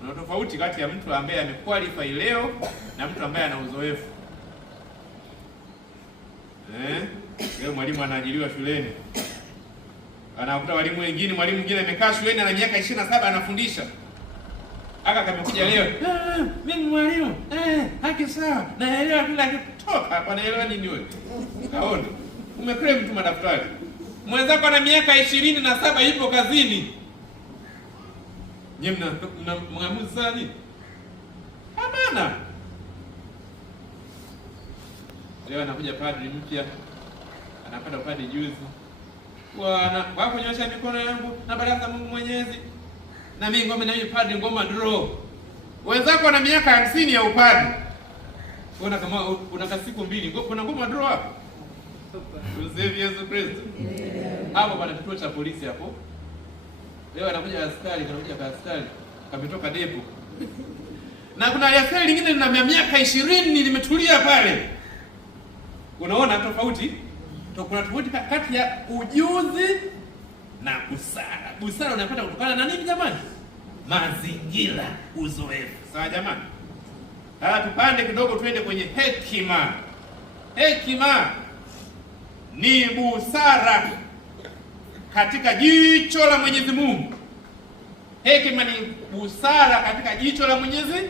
Kuna tofauti kati ya mtu ambaye amequalify leo na mtu ambaye ana uzoefu. Leo mwalimu anaajiriwa shuleni, anakuta mwalimu mwingine amekaa shuleni ana miaka 27 anafundisha. Aka kamekuja leo, mimi mwalimu, haki sawa, naelewa kila kitu. Toka hapa, naelewa nini wewe? Kaona umeclaim tu madaftari. Mwenzako ana miaka 27 ipo kazini. Nyinyi mnaamuzi sana nini? Hapana. Leo anakuja padri mpya, anapata padri juzi. Wako nyosha mikono yangu na baraka Mungu Mwenyezi. Na mimi ngome na hiyo padri ngoma draw. Wenzako ana miaka 50 ya upadri. Una kama una siku mbili, kuna ngoma draw hapo. Tumsifu Yesu Kristo. Hapo bwana kituo cha polisi hapo. Leo anakuja askari, kametoka depo. Na kuna askari lingine lina miaka 20 limetulia pale. Unaona tofauti? Kuna tofauti kati ya ujuzi na busara. Busara unapata kutokana na nini jamani? Mazingira, uzoefu. Sawa jamani? Tupande kidogo tuende kwenye hekima. Hekima ni busara katika jicho la Mwenyezi Mungu. Hekima ni busara katika jicho la Mwenyezi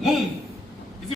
Mungu.